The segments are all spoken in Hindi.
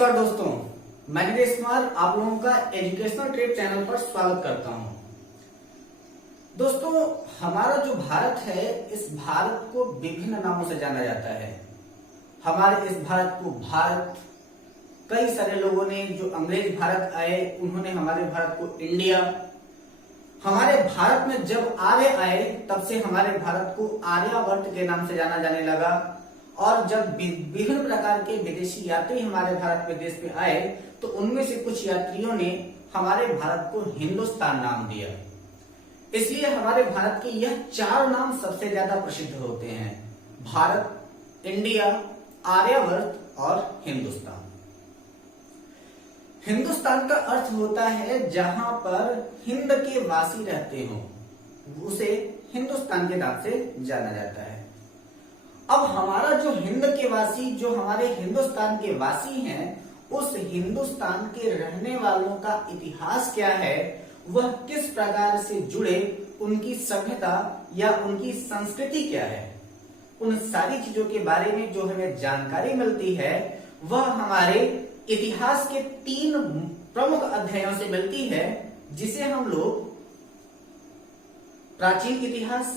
नमस्कार दोस्तों, मैं निदेश कुमार आप लोगों का एजुकेशनल ट्रेड चैनल पर स्वागत करता हूं। दोस्तों, हमारा जो भारत है, इस भारत को विभिन्न नामों से जाना जाता है। हमारे इस भारत को भारत, कई सारे लोगों ने जो अंग्रेज भारत आए उन्होंने हमारे भारत को इंडिया, हमारे भारत में जब आर्य आए तब से हमारे भारत को आर्यावर्त के नाम से जाना जाने लगा। और जब विभिन्न प्रकार के विदेशी यात्री हमारे भारत में देश में आए तो उनमें से कुछ यात्रियों ने हमारे भारत को हिंदुस्तान नाम दिया। इसलिए हमारे भारत के यह चार नाम सबसे ज्यादा प्रसिद्ध होते हैं: भारत, इंडिया, आर्यावर्त और हिंदुस्तान। हिंदुस्तान का अर्थ होता है जहां पर हिंद के वासी रहते हो, उसे हिंदुस्तान के नाम से जाना जाता है। अब हमारा जो हिंद के वासी, जो हमारे हिंदुस्तान के वासी हैं, उस हिंदुस्तान के रहने वालों का इतिहास क्या है, वह किस प्रकार से जुड़े, उनकी सभ्यता या उनकी संस्कृति क्या है, उन सारी चीजों के बारे में जो हमें जानकारी मिलती है वह हमारे इतिहास के 3 प्रमुख अध्यायों से मिलती है, जिसे हम लोग प्राचीन इतिहास,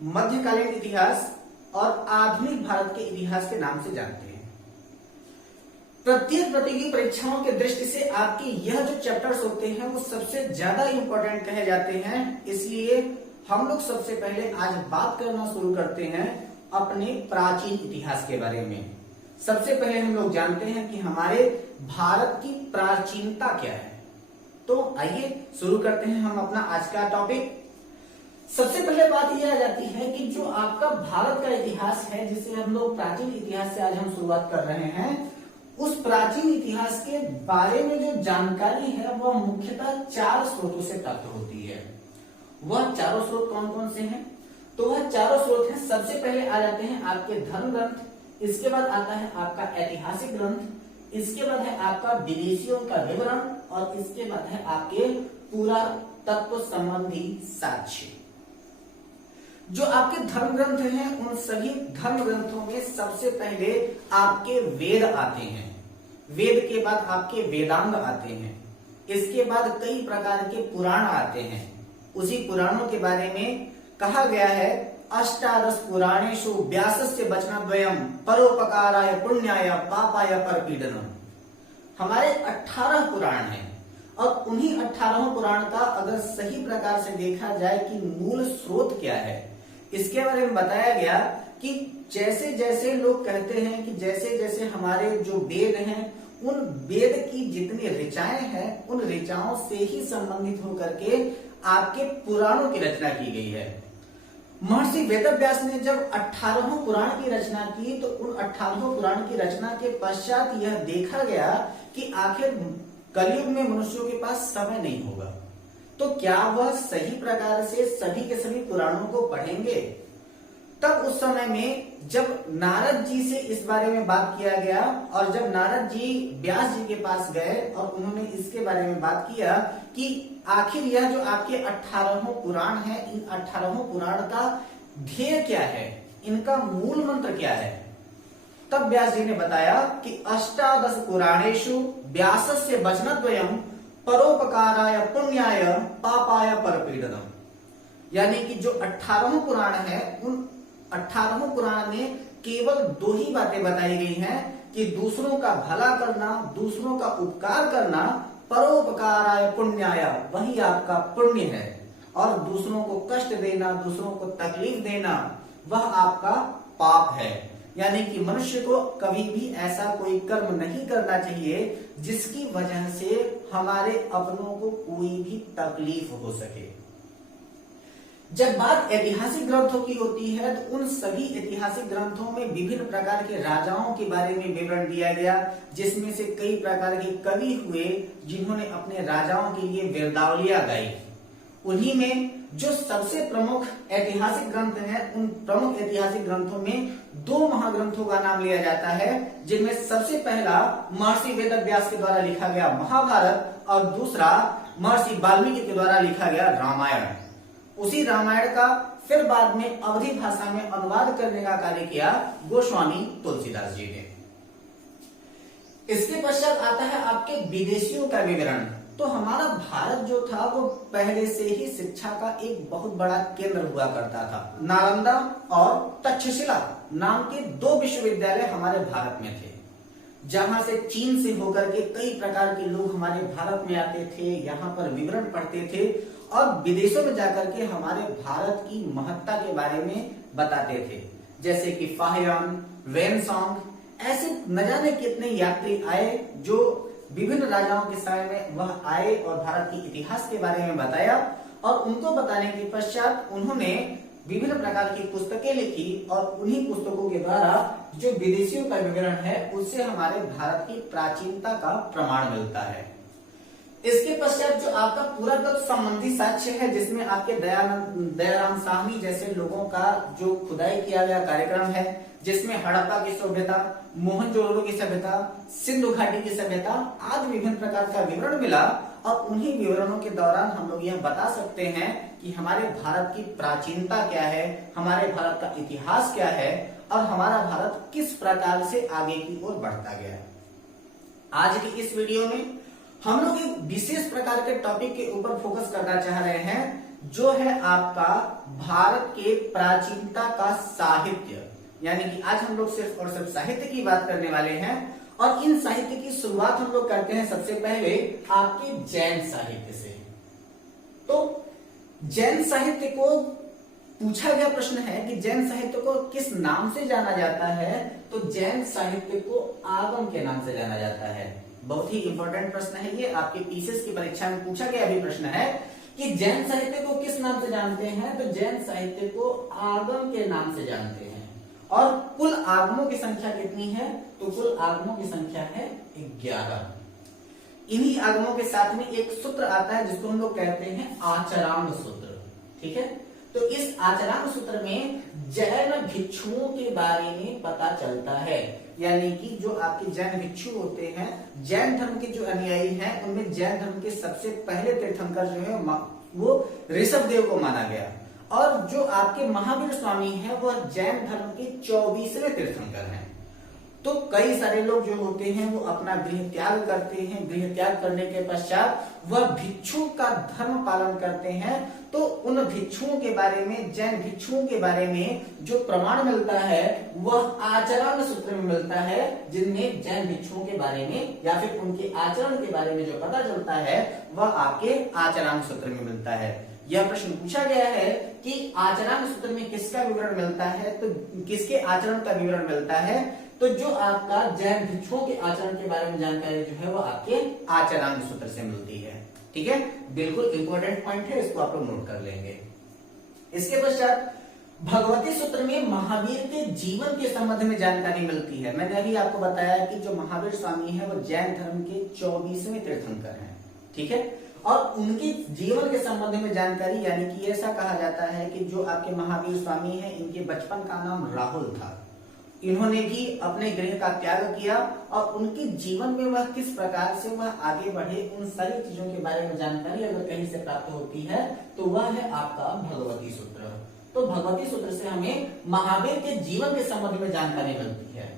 मध्यकालीन इतिहास और आधुनिक भारत के इतिहास के नाम से जानते हैं। प्रत्येक प्रतियोगी परीक्षाओं के दृष्टि से आपके यह जो चैप्टर्स होते हैं वो सबसे ज्यादा इंपॉर्टेंट कहे जाते हैं। इसलिए हम लोग सबसे पहले आज बात करना शुरू करते हैं अपने प्राचीन इतिहास के बारे में। सबसे पहले हम लोग जानते हैं कि हमारे भारत की प्राचीनता क्या है। तो आइए शुरू करते हैं हम अपना आज का टॉपिक। सबसे पहले बात यह आ जाती है कि जो आपका भारत का इतिहास है, जिसे हम लोग प्राचीन इतिहास से आज हम शुरुआत कर रहे हैं, उस प्राचीन इतिहास के बारे में जो जानकारी है वह मुख्यतः 4 स्रोतों से प्राप्त होती है। वह चारों स्रोत कौन कौन से हैं? तो वह चारों स्रोत हैं, सबसे पहले आ जाते हैं आपके धर्म ग्रंथ, इसके बाद आता है आपका ऐतिहासिक ग्रंथ, इसके बाद है आपका विदेशियों का विवरण और इसके बाद है आपके पुरातत्व संबंधी साक्ष्य। जो आपके धर्म ग्रंथ हैं, उन सभी धर्म ग्रंथों में सबसे पहले आपके वेद आते हैं, वेद के बाद आपके वेदांग आते हैं, इसके बाद कई प्रकार के पुराण आते हैं। उसी पुराणों के बारे में कहा गया है, अष्टादश पुराणेषु व्यासस्य वचनद्वयम् परोपकाराय पुण्याय पापाय परपीडनम्। हमारे 18 पुराण हैं और उन्हीं 18 पुराण का अगर सही प्रकार से देखा जाए कि मूल स्रोत क्या है, इसके बारे में बताया गया कि जैसे जैसे लोग कहते हैं कि जैसे जैसे हमारे जो वेद हैं, उन वेद की जितनी ऋचाएं हैं, उन ऋचाओं से ही संबंधित होकर के आपके पुराणों की रचना की गई है। महर्षि वेदव्यास ने जब 18 पुराण की रचना की तो उन 18 पुराण की रचना के पश्चात यह देखा गया कि आखिर कलयुग में मनुष्यों के पास समय नहीं होगा, तो क्या वह सही प्रकार से सभी के सभी पुराणों को पढ़ेंगे? तब उस समय में जब नारद जी से इस बारे में बात किया गया और जब नारद जी व्यास जी के पास गए और उन्होंने इसके बारे में बात किया कि आखिर यह जो आपके 18 पुराण है, इन 18 पुराण का ध्येय क्या है, इनका मूल मंत्र क्या है, तब व्यास जी ने बताया कि अष्टादश पुराणेषु व्यासस्य वचनद्वयम् परोपकाराय पुण्याय पापाय परपीडनम्। यानी कि जो 18 पुराण है, उन 18 पुराण में केवल 2 ही बातें बताई गई हैं कि दूसरों का भला करना, दूसरों का उपकार करना, परोपकाराय पुण्याय, वही आपका पुण्य है, और दूसरों को कष्ट देना, दूसरों को तकलीफ देना, वह आपका पाप है। यानी कि मनुष्य को कभी भी ऐसा कोई कर्म नहीं करना चाहिए जिसकी वजह से हमारे अपनों को कोई भी तकलीफ हो सके। जब बात ऐतिहासिक ग्रंथों की होती है तो उन सभी ऐतिहासिक ग्रंथों में विभिन्न प्रकार के राजाओं के बारे में विवरण दिया गया, जिसमें से कई प्रकार के कवि हुए जिन्होंने अपने राजाओं के लिए वीरदावलियां गाई। उन्हीं में जो सबसे प्रमुख ऐतिहासिक ग्रंथ हैं, उन प्रमुख ऐतिहासिक ग्रंथों में 2 महाग्रंथों का नाम लिया जाता है, जिनमें सबसे पहला महर्षि वेदव्यास के द्वारा लिखा गया महाभारत और दूसरा महर्षि वाल्मीकि के द्वारा लिखा गया रामायण। उसी रामायण का फिर बाद में अवधी भाषा में अनुवाद करने का कार्य किया गोस्वामी तुलसीदास जी ने। इसके पश्चात आता है आपके विदेशियों का विवरण। तो हमारा भारत जो था वो पहले से ही शिक्षा का एक बहुत बड़ा केंद्र हुआ करता था। नालंदा और तक्षशिला नाम के 2 विश्वविद्यालय हमारे भारत में थे, जहां से चीन से होकर के कई प्रकार के लोग हमारे भारत में आते थे, यहाँ पर विवरण पढ़ते थे और विदेशों में जाकर के हमारे भारत की महत्ता के बारे में बताते थे। जैसे कि फाहियान, वेनसोंग, ऐसे न जाने कितने यात्री आए जो विभिन्न राजाओं के समय में वह आए और भारत के इतिहास के बारे में बताया, और उनको बताने के पश्चात उन्होंने विभिन्न प्रकार की पुस्तकें लिखी और उन्हीं पुस्तकों के द्वारा जो विदेशियों का विवरण है उससे हमारे भारत की प्राचीनता का प्रमाण मिलता है। इसके पश्चात जो आपका पुरातत्व संबंधी साक्ष्य है, जिसमें आपके दयाराम साहनी जैसे लोगों का जो खुदाई किया गया कार्यक्रम है, जिसमें हड़प्पा की सभ्यता, मोहनजोदड़ो की सभ्यता, सिंधु घाटी की सभ्यता आदि विभिन्न प्रकार का विवरण मिला, और उन्हीं विवरणों के दौरान हम लोग यह बता सकते हैं कि हमारे भारत की प्राचीनता क्या है, हमारे भारत का इतिहास क्या है और हमारा भारत किस प्रकार से आगे की ओर बढ़ता गया। आज की इस वीडियो में हम लोग एक विशेष प्रकार के टॉपिक के ऊपर फोकस करना चाह रहे हैं, जो है आपका भारत के प्राचीनता का साहित्य। यानी कि आज हम लोग सिर्फ और सिर्फ साहित्य की बात करने वाले हैं, और इन साहित्य की शुरुआत हम लोग करते हैं सबसे पहले आपके जैन साहित्य से। तो जैन साहित्य को पूछा गया प्रश्न है कि जैन साहित्य को किस नाम से जाना जाता है, तो जैन साहित्य को आगम के नाम से जाना जाता है। बहुत ही इंपॉर्टेंट प्रश्न है ये, आपके पीसीएस की परीक्षा में पूछा गया भी प्रश्न है कि जैन साहित्य को किस नाम से जानते हैं, तो जैन साहित्य को आगम के नाम से जानते हैं। और कुल आगमों की संख्या कितनी है, तो कुल आगमों की संख्या है 11। इन्हीं आगमों के साथ में एक सूत्र आता है जिसको हम लोग कहते हैं आचरांग सूत्र। ठीक है, तो इस आचरांग सूत्र में जैन भिक्षुओं के बारे में पता चलता है। यानी कि जो आपके जैन भिक्षु होते हैं, जैन धर्म के जो अनुयायी हैं, उनमें जैन धर्म के सबसे पहले तीर्थंकर जो है वो ऋषभ देव को माना गया, और जो आपके महावीर स्वामी हैं वह जैन धर्म के 24वें तीर्थंकर हैं। तो कई सारे लोग जो होते हैं वो अपना गृह त्याग करते हैं, गृह त्याग करने के पश्चात वह भिक्षु का धर्म पालन करते हैं। तो उन भिक्षुओं के बारे में, जैन भिक्षुओं के बारे में जो प्रमाण मिलता है वह आचरण सूत्र में मिलता है, जिनमें जैन भिक्षुओं के बारे में या फिर उनके आचरण के बारे में जो पता चलता है वह आपके आचरण सूत्र में मिलता है। यह प्रश्न पूछा गया है कि आचरण सूत्र में किसका विवरण मिलता है, तो किसके आचरण का विवरण मिलता है, तो जो आपका जैन भिक्षुओं के आचरण के बारे में जानकारी जो है वो आपके आचरण सूत्र से मिलती है। ठीक है, बिल्कुल इंपॉर्टेंट पॉइंट है, इसको आप लोग नोट कर लेंगे। इसके पश्चात भगवती सूत्र में महावीर के जीवन के संबंध में जानकारी मिलती है। मैंने अभी आपको बताया कि जो महावीर स्वामी है वो जैन धर्म के 24वें तीर्थंकर हैं। ठीक है, और उनके जीवन के संबंध में जानकारी, यानी कि ऐसा कहा जाता है कि जो आपके महावीर स्वामी हैं, इनके बचपन का नाम राहुल था। इन्होंने भी अपने गृह का त्याग किया और उनके जीवन में वह किस प्रकार से वह आगे बढ़े, उन सारी चीजों के बारे में जानकारी अगर कहीं से प्राप्त होती है तो वह है आपका भगवती सूत्र। तो भगवती सूत्र से हमें महावीर के जीवन के संबंध में जानकारी मिलती है।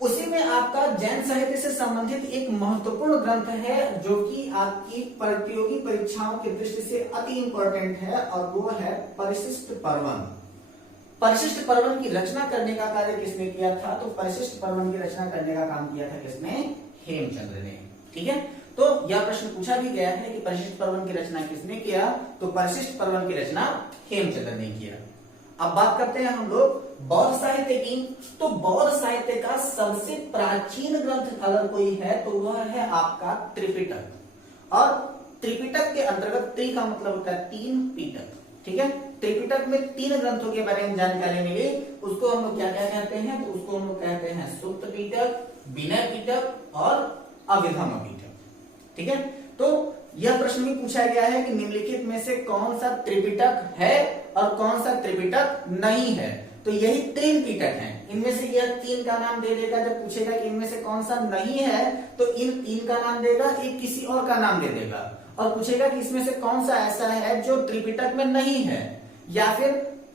उसी में आपका जैन साहित्य से संबंधित एक महत्वपूर्ण ग्रंथ है जो कि आपकी प्रतियोगी परीक्षाओं की दृष्टि से अति इंपॉर्टेंट है, और वो है परिशिष्ट पर्वन। परिशिष्ट पर्वन की रचना करने का कार्य किसने किया था, तो परिशिष्ट पर्वन की रचना करने का काम किया था किसने, हेमचंद्र ने। ठीक है, तो यह प्रश्न पूछा भी गया है कि परिशिष्ट पर्वन की रचना किसने किया, तो परिशिष्ट पर्वन की रचना हेमचंद्र ने किया। अब बात करते हैं हम लोग बौद्ध साहित्य की। तो बौद्ध साहित्य का सबसे प्राचीन ग्रंथ अगर कोई है तो वह है आपका त्रिपिटक। और त्रिपिटक के अंतर्गत त्रि का मतलब होता है 3, पिटक। ठीक है, त्रिपिटक में 3 ग्रंथों के बारे में जानकारी मिली, उसको हम लोग क्या क्या कहते हैं, तो उसको हम लोग कहते हैं सुत्त पिटक, विनय पिटक और अभिधम पिटक। ठीक है, तो यह प्रश्न भी पूछा गया है कि निम्नलिखित में से कौन सा त्रिपिटक है और कौन सा त्रिपिटक नहीं है, तो यही 3 पिटक हैं। इनमें से यह 3 का नाम दे देगा। जब पूछेगा कि इनमें से कौन सा नहीं है तो इन 3 का नाम देगा, एक किसी और का नाम दे देगा, और पूछेगा कि इसमें से कौन सा ऐसा है जो त्रिपिटक में नहीं है, या फिर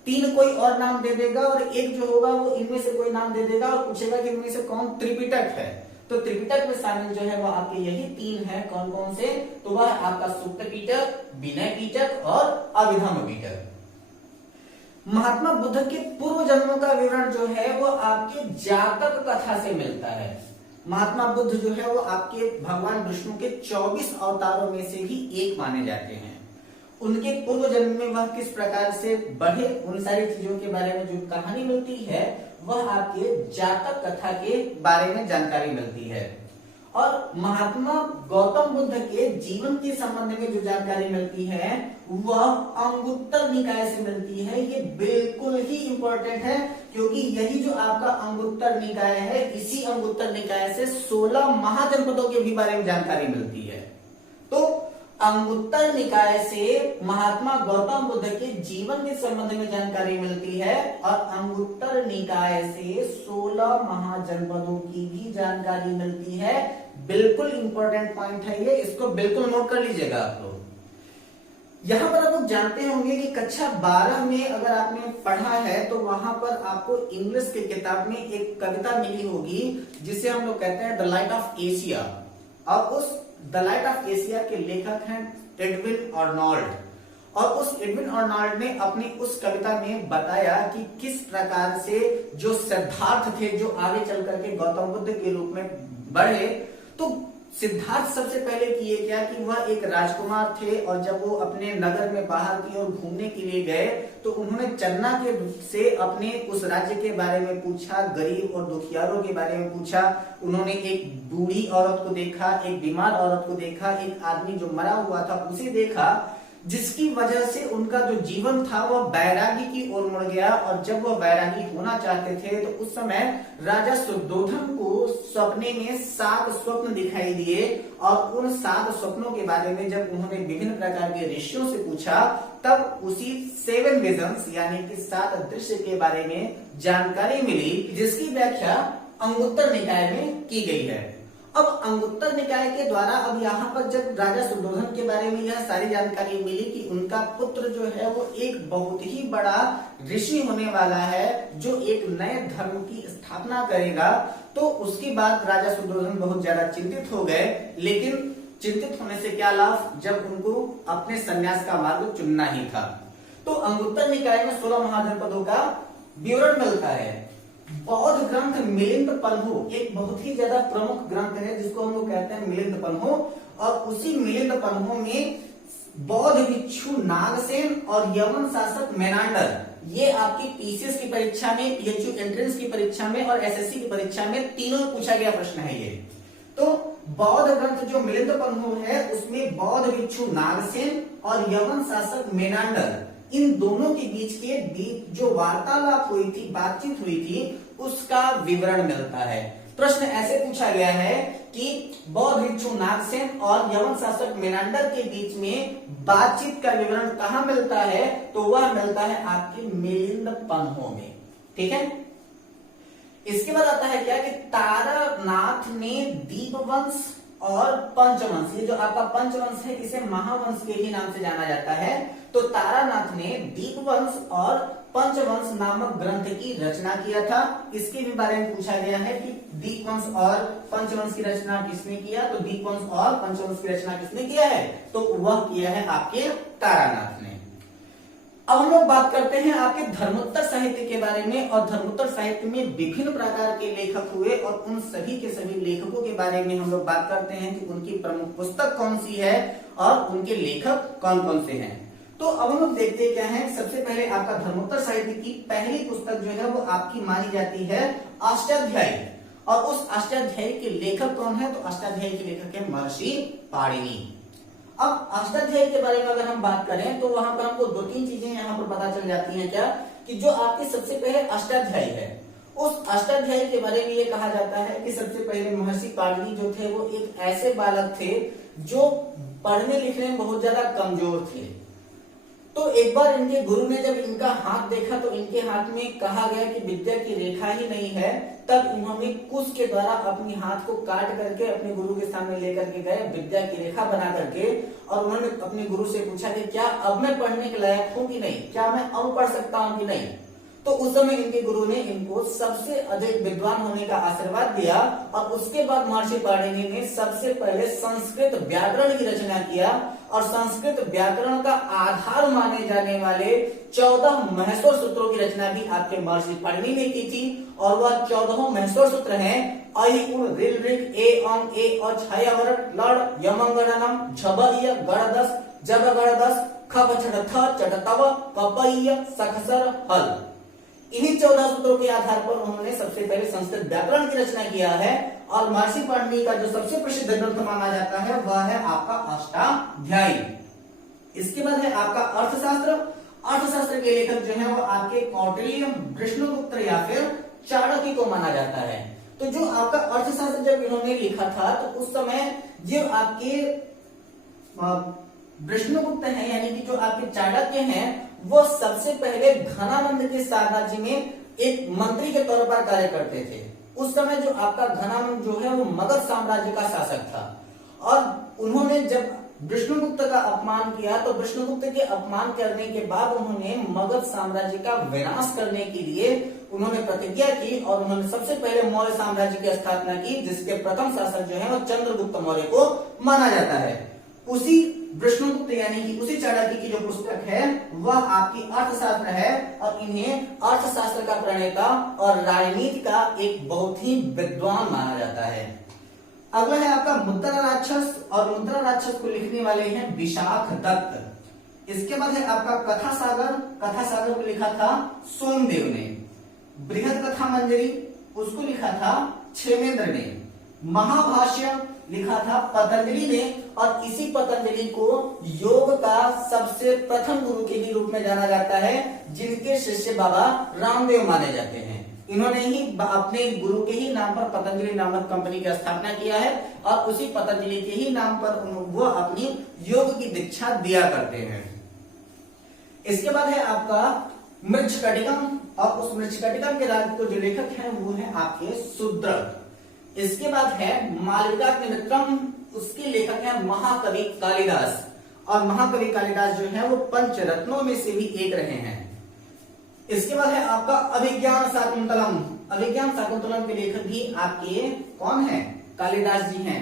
3 कोई और नाम दे देगा और एक जो होगा वो इनमें से कोई नाम दे देगा, और पूछेगा कि इनमें से कौन त्रिपिटक है। तो त्रिपिटक में शामिल जो है वो आपके यही 3 है। कौन कौन से? तो वह आपका सुक्त पिटक, विनय पिटक और अभिधम्म पिटक। महात्मा बुद्ध के पूर्व जन्मों का विवरण जो है वो आपके जातक कथा से मिलता है। महात्मा बुद्ध जो है वो आपके भगवान विष्णु के 24 अवतारों में से ही एक माने जाते हैं। उनके पूर्व जन्म में वह किस प्रकार से बढ़े, उन सारी चीजों के बारे में जो कहानी मिलती है वह आपके जातक कथा के बारे में जानकारी मिलती है। और महात्मा गौतम बुद्ध के जीवन के संबंध में जो जानकारी मिलती है वह अंगुत्तर निकाय से मिलती है। ये बिल्कुल ही इंपॉर्टेंट है, क्योंकि यही जो आपका अंगुत्तर निकाय है, इसी अंगुत्तर निकाय से 16 महाजनपदों के भी बारे में जानकारी मिलती है। तो अंगुत्तर निकाय से महात्मा गौतम बुद्ध के जीवन के संबंध में जानकारी मिलती है और अंगुत्तर निकाय से 16 महाजनपदों की भी जानकारी मिलती है। बिल्कुल इंपॉर्टेंट पॉइंट है ये, इसको बिल्कुल नोट कर लीजिएगा आप लोग। यहां पर आप लोग जानते होंगे कि कक्षा 12 में अगर आपने पढ़ा है तो वहां पर आपको इंग्लिश की किताब में एक कविता मिली होगी जिसे हम लोग कहते हैं द लाइट ऑफ एशिया। और उस द लाइट ऑफ एशिया के लेखक हैं एडविन आर्नोल्ड। और उस एडविन आर्नोल्ड ने अपनी उस कविता में बताया कि किस प्रकार से जो सिद्धार्थ थे, जो आगे चल करके गौतम बुद्ध के रूप में बढ़े, तो सिद्धार्थ सबसे पहले किए क्या कि वह एक राजकुमार थे और जब वो अपने नगर में बाहर की ओर घूमने के लिए गए तो उन्होंने चन्ना के से अपने उस राज्य के बारे में पूछा, गरीब और दुखियारों के बारे में पूछा। उन्होंने एक बूढ़ी औरत को देखा, एक बीमार औरत को देखा, एक आदमी जो मरा हुआ था उसे देखा, जिसकी वजह से उनका जो जीवन था वह वैरागी की ओर मुड़ गया। और जब वह वैरागी होना चाहते थे तो उस समय राजा शुद्धोधन को सपने में 7 स्वप्न दिखाई दिए और उन 7 स्वप्नों के बारे में जब उन्होंने विभिन्न प्रकार के ऋषियों से पूछा तब उसी 7 विजन्स यानी कि 7 दृश्य के बारे में जानकारी मिली, जिसकी व्याख्या अंगुत्तर निकाय में की गई है। अब अंगुत्तर निकाय के द्वारा अब यहाँ पर जब राजा शुद्धोधन के बारे में यह सारी जानकारी मिली कि उनका पुत्र जो है वो एक बहुत ही बड़ा ऋषि होने वाला है जो एक नए धर्म की स्थापना करेगा, तो उसके बाद राजा शुद्धोधन बहुत ज्यादा चिंतित हो गए। लेकिन चिंतित होने से क्या लाभ जब उनको अपने संन्यास का मार्ग चुनना ही था। तो अंगुत्तर निकाय में 16 महाजनपदों का विवरण मिलता है। बौद्ध ग्रंथ मिलिंद पन्हु एक बहुत ही ज्यादा प्रमुख ग्रंथ है जिसको हम लोग कहते हैं मिलिंद पन्हु। और उसी मिलिंद पन्हु में बौद्ध भिक्षु नागसेन और यवन शासक मेनांडर, ये आपकी पीसीएस की परीक्षा में, पीएचयू एंट्रेंस की परीक्षा में और एसएससी की परीक्षा में तीनों पूछा गया प्रश्न है ये। तो बौद्ध ग्रंथ जो मिलिंद पन्हु है उसमें बौद्ध भिक्षु नागसेन और यवन शासक मेनांडर, इन दोनों के बीच जो वार्तालाप हुई थी, बातचीत हुई थी, उसका विवरण मिलता है। प्रश्न ऐसे पूछा गया है कि बौद्ध भिक्षु नागसेन और यवन शासक मेनांडर के बीच में बातचीत का विवरण कहां मिलता है? तो वह मिलता है आपके मिलिंद पन्हु में। ठीक है। इसके बाद आता है क्या कि तारानाथ ने दीपवंश और पंचवंश, ये जो आपका पंचवंश है इसे महावंश के ही नाम से जाना जाता है। तो तारानाथ ने दीपवंश और पंचवंश नामक ग्रंथ की रचना किया था। इसके भी बारे में पूछा गया है कि दीपवंश और पंचवंश की रचना किसने किया? तो दीपवंश और पंचवंश की रचना किसने किया है? तो वह किया है आपके तारानाथ ने। अब हम लोग बात करते हैं आपके धर्मोत्तर साहित्य के बारे में। और धर्मोत्तर साहित्य में विभिन्न प्रकार के लेखक हुए और उन सभी के सभी लेखकों के बारे में हम लोग बात करते हैं कि उनकी प्रमुख पुस्तक कौन सी है और उनके लेखक कौन कौन से हैं। तो अब हम लोग देखते हैं क्या है। सबसे पहले आपका धर्मोत्तर साहित्य की पहली पुस्तक जो है वो आपकी मानी जाती है अष्टाध्यायी। और उस अष्टाध्यायी के लेखक कौन है? तो अष्टाध्यायी के लेखक है महर्षि पाणिनि। अब अष्टाध्यायी के बारे में अगर हम बात करें तो वहां पर हमको 2-3 चीजें यहाँ पर पता चल जाती हैं। क्या कि जो आपके सबसे पहले अष्टाध्यायी है, उस अष्टाध्यायी के बारे में ये कहा जाता है कि सबसे पहले महर्षि पाणिनि जो थे वो एक ऐसे बालक थे जो पढ़ने लिखने में बहुत ज्यादा कमजोर थे। तो एक बार इनके गुरु ने जब इनका हाथ देखा तो इनके हाथ में कहा गया कि विद्या की रेखा ही नहीं है। तब इन्होंने कुश के द्वारा अपने हाथ को काट करके अपने गुरु के सामने लेकर के गए विद्या की रेखा बना करके, और उन्होंने अपने गुरु से पूछा कि क्या अब मैं पढ़ने के लायक हूँ कि नहीं, क्या मैं अब पढ़ सकता हूँ कि नहीं। तो उस समय इनके गुरु ने इनको सबसे अधिक विद्वान होने का आशीर्वाद दिया और उसके बाद महर्षि पाणिनि ने सबसे पहले संस्कृत व्याकरण की रचना किया और संस्कृत व्याकरण का आधार माने जाने वाले 14 महेश्वर सूत्रों की रचना भी आपके महर्षि पाणिनि ने की थी और वह 14 महेश्वर सूत्र हैं अहि उण रिल ऋग ए अंग ए अ छय अवर लड़ यमंगणनम झबय गणदस जब गणदस खब छट थ चट तव कपय सखसर हल। इन्हीं 14 सूत्रों के आधार पर उन्होंने सबसे पहले संस्कृत व्याकरण की रचना किया है और महर्षि पाणिनि का जो सबसे प्रसिद्ध ग्रंथ माना जाता है वह है आपका अष्टाध्यायी। इसके बाद है आपका अर्थशास्त्र। अर्थशास्त्र के लेखक जो है वो आपके कौटिल्य, विष्णुगुप्त या फिर चाणक्य को माना जाता है। तो जो आपका अर्थशास्त्र जब इन्होंने लिखा था तो उस समय जो आपके विष्णुगुप्त हैं यानी कि जो आपके चाणक्य हैं वो सबसे पहले घनानंद के साम्राज्य में एक मंत्री के तौर पर कार्य करते थे। उस समय जो आपका घनानंद जो है वो मगध साम्राज्य का शासक था और उन्होंने जब विष्णुगुप्त का अपमान किया तो विष्णुगुप्त के अपमान करने के बाद उन्होंने मगध साम्राज्य का विनाश करने के लिए उन्होंने प्रतिज्ञा की और उन्होंने सबसे पहले मौर्य साम्राज्य की स्थापना की जिसके प्रथम शासक जो है वो चंद्रगुप्त मौर्य को माना जाता है। उसी विष्णुगुप्त यानी कि उसी चाणक्य की जो पुस्तक है वह आपकी अर्थशास्त्र है और इन्हें अर्थशास्त्र का प्रणेता और राजनीति का एक बहुत ही विद्वान माना जाता है। अगला है आपका मुद्रा राक्षस और मुद्रा राक्षस को लिखने वाले हैं विशाख दत्त। इसके बाद है आपका कथा सागर। कथा सागर को लिखा था सोमदेव ने। बृहद कथा मंजरी उसको लिखा था क्षेमेंद्र ने। महाभाष्य लिखा था पतंजलि ने और इसी पतंजलि को योग का सबसे प्रथम गुरु के ही रूप में जाना जाता है जिनके शिष्य बाबा रामदेव माने जाते हैं। इन्होंने ही अपने गुरु के ही नाम पर पतंजलि नामक कंपनी की स्थापना किया है और उसी पतंजलि के ही नाम पर वो अपनी योग की दीक्षा दिया करते हैं। इसके बाद है आपका मृच्छकटिकम और उस मृच्छकटिकम के राज को जो लेखक हैं वो है आपके शूद्रक। इसके बाद है मालविका के मित्रम, उसके लेखक है महाकवि कालिदास और महाकवि कालिदास जो है वो पंचरत्नों में से भी एक रहे हैं। इसके बाद है आपका अभिज्ञान शाकुंतलम। अभिज्ञान शाकुंतलम के लेखक भी आपके कौन है? कालिदास जी हैं।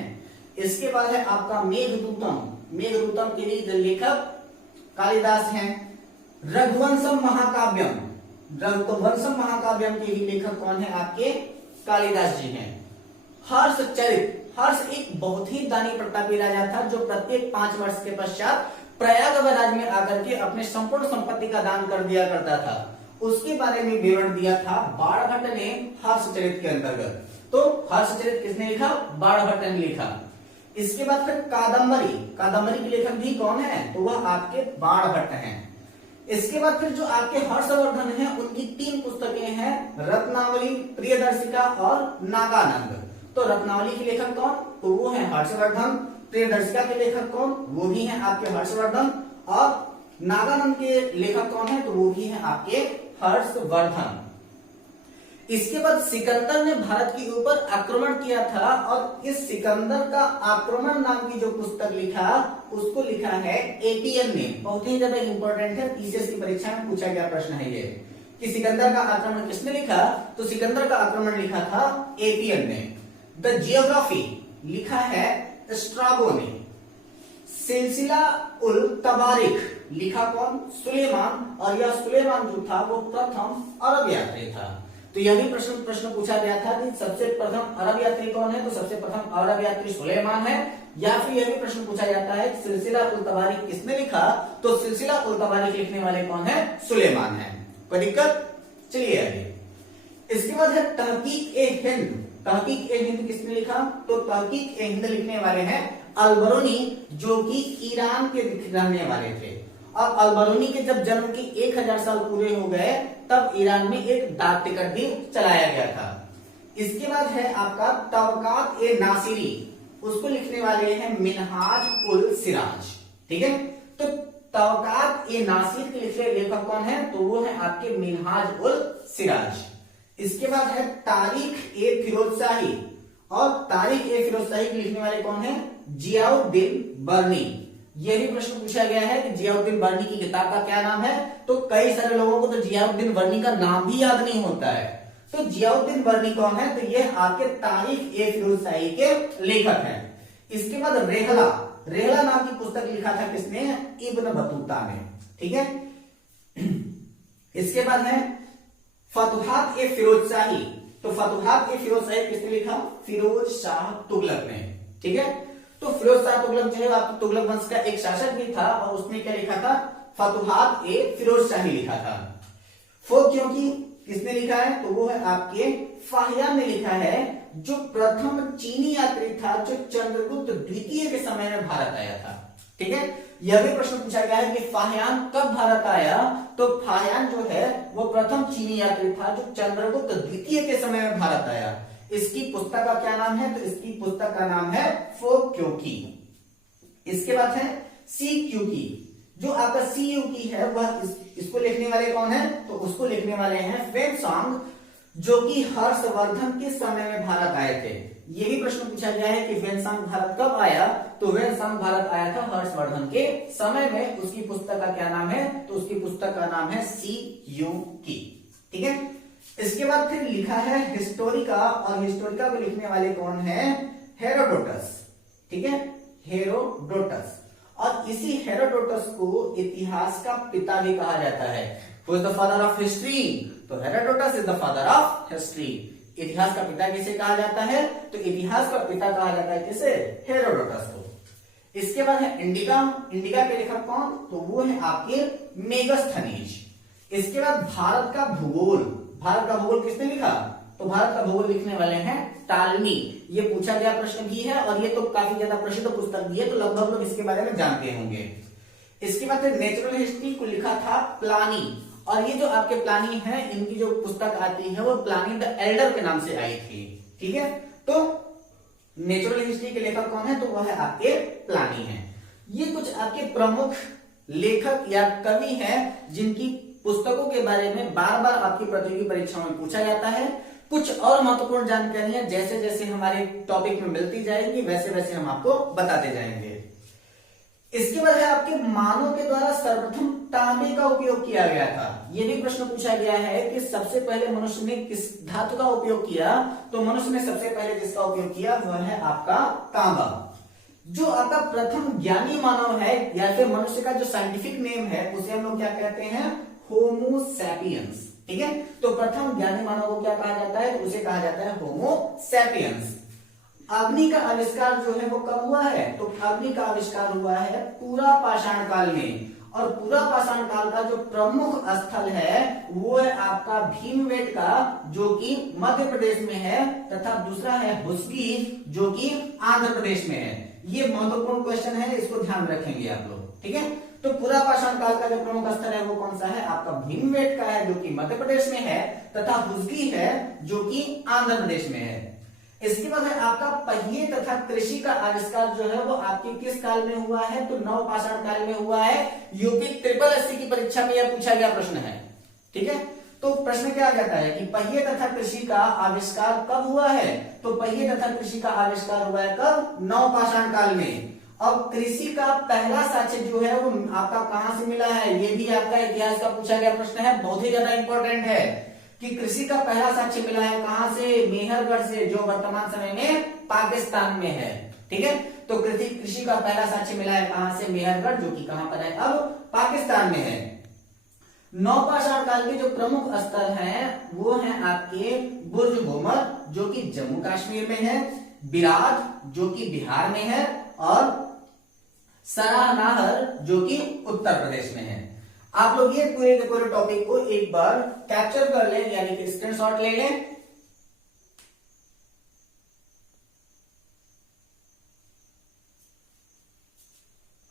इसके बाद है आपका मेघदूतम। मेघदूतम के लिए जो लेखक कालिदास हैं। रघुवंशम महाकाव्यम। रघुवंशम महाकाव्यम के भी लेखक कौन है? आपके कालिदास जी हैं। हर्षचरित। हर्ष एक बहुत ही दानी प्रतापी राजा था जो प्रत्येक 5 वर्ष के पश्चात प्रयागराज में आकर के अपने संपूर्ण संपत्ति का दान कर दिया करता था। उसके बारे में विवरण दिया था बाणभट्ट ने हर्षचरित के अंतर्गत। तो हर्षचरित किसने लिखा? बाणभट्ट ने लिखा। इसके बाद फिर कादम्बरी। कादम्बरी के लेखक भी कौन है? तो वह आपके बाणभट्ट हैं। इसके बाद फिर जो आपके हर्षवर्धन हैं उनकी 3 पुस्तकें हैं, रत्नावली, प्रियदर्शिका और नागानंद। तो रत्नावली के लेखक कौन? तो वो है हर्षवर्धन। प्रियदर्शिका के लेखक कौन? वो भी है आपके हर्षवर्धन। और नागानंद के लेखक कौन है? तो वो भी है आपके हर्षवर्धन। इसके बाद सिकंदर ने भारत के ऊपर आक्रमण किया था और इस सिकंदर का आक्रमण नाम की जो पुस्तक लिखा उसको लिखा है एपीएन ने। बहुत ही ज्यादा इंपॉर्टेंट है, पीसीएस की परीक्षा में पूछा गया प्रश्न है ये कि सिकंदर का आक्रमण किसने लिखा? तो सिकंदर का आक्रमण लिखा था एपीएन ने। द जियोग्राफी लिखा है स्ट्राबो ने। सिलसिला उल तवारीख लिखा कौन? सुलेमान। और यह सुलेमान जो था वो प्रथम अरब यात्री था। तो यह भी प्रश्न पूछा गया था कि सबसे प्रथम अरब यात्री कौन है? तो सबसे प्रथम अरब यात्री सुलेमान है। या फिर यह भी प्रश्न पूछा जाता है सिलसिला उल तवारीख किसने लिखा? तो सिलसिला उल तवारीख लिखने वाले कौन है? सुलेमान है। कोई दिक्कत? चलिए आगे। इसके बाद है तहकीक ए हिंद। तहकीक ए हिंद किसने लिखा? तो तहकीक ए हिंद लिखने वाले हैं अलबरूनी जो कि ईरान के रहने वाले थे। और अलबरूनी के जब जन्म के 1000 साल पूरे हो गए तब ईरान में एक डाक टिकट भी चलाया गया था। इसके बाद है आपका तवकात ए नासिरी। उसको लिखने वाले हैं मिनहाज उल सिराज। ठीक है, तो तवकात ए नासिर के लिखे लेखक कौन है? तो वो है आपके मिनहाज उल सिराज। इसके बाद है तारीख ए फिरोजशाही और तारीख ए फिरोजशाही के लिखने वाले कौन है? जियाउद्दीन बर्नी। ये भी प्रश्न पूछा गया है कि जियाउद्दीन वर्नी की किताब का क्या नाम है। तो कई सारे लोगों को तो जियाउद्दीन वर्नी का नाम भी याद नहीं होता है। तो जियाउद्दीन वर्नी कौन है? तो ये आपके तारीख-ए-फिरोजशाही के लेखक हैं। इसके बाद रेहला, रेहला नाम की पुस्तक लिखा था किसने? इब्न बतूता ने। ठीक है। इसके बाद है फतुहात-ए-फिरोजशाही। तो फतुहात-ए-फिरोजशाही किसने लिखा? फिरोज शाह तुगलक ने। ठीक है। तो फिरोज शाह तुगलक जो है आपको तुगलक वंश का एक शासक भी था और उसने क्या लिखा था? फतुहात-ए-फिरोजशाही लिखा था। क्योंकि किसने लिखा है? तो वो है आपके फाहियान ने लिखा है, जो प्रथम चीनी यात्री था जो चंद्रगुप्त द्वितीय के समय में भारत आया था। ठीक है। यह भी प्रश्न पूछा गया है कि फाहियान कब भारत आया? तो फाहियान जो है वो प्रथम चीनी यात्री था जो चंद्रगुप्त द्वितीय के समय में भारत आया। इसकी पुस्तक का क्या नाम है? तो इसकी पुस्तक का नाम है फोक्योकी। इसके बाद है सीक्यूकी। जो आपका सीयूकी है वह इसको लिखने वाले कौन है? तो उसको लिखने वाले हैं फेंगसांग, जो कि हर्षवर्धन के समय में भारत आए थे। ये भी प्रश्न पूछा गया है कि फेंगसांग भारत कब आया? तो फेंगसांग भारत आया था हर्षवर्धन के समय में। उसकी पुस्तक का क्या नाम है? तो उसकी पुस्तक का नाम है सीयूकी। ठीक है। इसके बाद फिर लिखा है हिस्टोरिका, और हिस्टोरिका को लिखने वाले कौन है? हेरोडोटस। ठीक है, हेरोडोटस। और इसी हेरोडोटस को इतिहास का पिता भी कहा जाता है। Who is the father of history? तो Herodotus is the father of history. इतिहास का पिता किसे कहा जाता है? तो इतिहास का पिता कहा जाता है किसे? हेरोडोटस को। इसके बाद है इंडिका। इंडिका के लेखक कौन? तो वो है आपके मेगस्थनीज। इसके बाद भारत का भूगोल। भारत का भूगोल किसने लिखा? तो भारत का भूगोल लिखने वाले हैं टालमी। ये पूछा गया प्रश्न भी है और ये तो काफी ज्यादा प्रसिद्ध पुस्तक भी है, तो लगभग लोग इसके बारे में जानते होंगे। इसके बाद नेचुरल हिस्ट्री को लिखा था प्लानी। और ये जो आपके प्लानी है, इनकी जो पुस्तक आती है वो प्लानी द एल्डर के नाम से आई थी। ठीक है। तो नेचुरल हिस्ट्री के लेखक कौन है? तो वह है आपके प्लानी है। ये कुछ आपके प्रमुख लेखक या कवि हैं जिनकी पुस्तकों के बारे में बार बार आपकी प्रतियोगी परीक्षाओं में पूछा जाता है। कुछ और महत्वपूर्ण जानकारियां जैसे जैसे हमारे टॉपिक में मिलती जाएगी वैसे वैसे हम आपको बताते जाएंगे। इसके बाद है आपके मानव के द्वारा सर्वप्रथम तांबे का उपयोग किया गया था। यह भी प्रश्न पूछा गया है कि सबसे पहले मनुष्य ने किस धातु का उपयोग किया? तो मनुष्य ने सबसे पहले जिसका उपयोग किया वह है आपका तांबा। जो आपका प्रथम ज्ञानी मानव है या फिर मनुष्य का जो साइंटिफिक नेम है उसे हम लोग क्या कहते हैं? Homo sapiens. ठीक है। तो प्रथम ज्ञानी मानव को क्या कहा जाता है? तो उसे कहा जाता है होमो सैपियंस। अग्नि का आविष्कार जो है वो कब हुआ है? तो अग्नि का आविष्कार हुआ है पूरा पाषाण काल में। और पूरा पाषाण काल का जो प्रमुख स्थल है वो है आपका भीमबेटका, जो कि मध्य प्रदेश में है, तथा दूसरा है हुस्गी, जो कि आंध्र प्रदेश में है। ये महत्वपूर्ण क्वेश्चन है, इसको ध्यान रखेंगे आप लोग। ठीक है। तो पूरा पाषाण काल का जो प्रमुख स्थल है वो कौन सा है? आपका भीमबेटका है, जो कि मध्य प्रदेश में है, तथा हुस्गी है जो कि आंध्र प्रदेश में है। इसके बाद है आपका पहिए तथा कृषि का आविष्कार जो है वो आपके किस काल में हुआ है? तो नवपाषाण काल में हुआ है। यूपी SSSC की परीक्षा में यह पूछा गया प्रश्न है। ठीक है। तो प्रश्न क्या कहता है कि पहिए तथा कृषि का आविष्कार कब हुआ है? तो पहिए तथा कृषि का आविष्कार हुआ है कब? नवपाषाण काल में। अब कृषि का पहला साक्ष्य जो है वो आपका कहां से मिला है? ये भी आपका इतिहास का पूछा गया प्रश्न है, बहुत ही ज्यादा इंपॉर्टेंट है कि कृषि का पहला साक्ष्य मिला है कहां से? मेहरगढ़ से, जो वर्तमान समय में पाकिस्तान में है। ठीक है। तो कृषि का पहला साक्ष्य मिला है कहां से? मेहरगढ़, जो कि कहां पर है? अब पाकिस्तान में है। नवपाषाण काल के जो प्रमुख स्थल हैं वो हैं आपके बुर्ज गोमर, जो कि जम्मू कश्मीर में है, बिराज, जो कि बिहार में है, और सरानाहर, जो कि उत्तर प्रदेश में है। आप लोग ये पूरे के पूरे टॉपिक को एक बार कैप्चर कर लें, यानी कि स्क्रीनशॉट ले लें।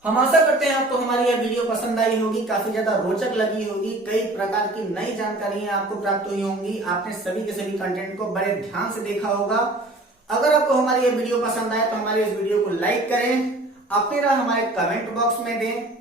हम आशा करते हैं आपको हमारी यह वीडियो पसंद आई होगी, काफी ज्यादा रोचक लगी होगी, कई प्रकार की नई जानकारियां आपको प्राप्त हुई होंगी। आपने सभी के सभी कंटेंट को बड़े ध्यान से देखा होगा। अगर आपको हमारी यह वीडियो पसंद आए तो हमारी इस वीडियो को लाइक करें, अपनी राय हमारे कमेंट बॉक्स में दें,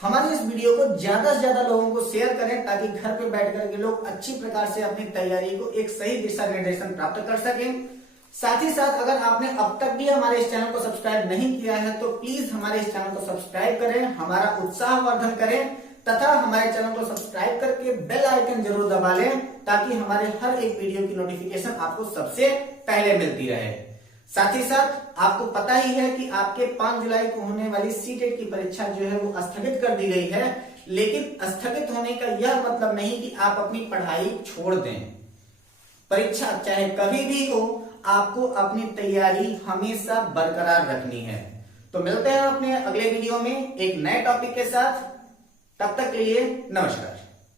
हमारी इस वीडियो को ज्यादा से ज्यादा लोगों को शेयर करें ताकि घर पे बैठ करके लोग अच्छी प्रकार से अपनी तैयारी को एक सही दिशा निर्देशन प्राप्त कर सकें। साथ ही साथ अगर आपने अब तक भी हमारे इस चैनल को सब्सक्राइब नहीं किया है तो प्लीज हमारे इस चैनल को सब्सक्राइब करें, हमारा उत्साहवर्धन करें तथा हमारे चैनल को सब्सक्राइब करके बेल आइकन जरूर दबा लें ताकि हमारे हर एक वीडियो की नोटिफिकेशन आपको सबसे पहले मिलती रहे। साथ ही साथ आपको पता ही है कि आपके 5 जुलाई को होने वाली सीटेट की परीक्षा जो है वो स्थगित कर दी गई है, लेकिन स्थगित होने का यह मतलब नहीं कि आप अपनी पढ़ाई छोड़ दें। परीक्षा चाहे कभी भी हो, आपको अपनी तैयारी हमेशा बरकरार रखनी है। तो मिलते हैं अपने अगले वीडियो में एक नए टॉपिक के साथ। तब तक के लिए नमस्कार।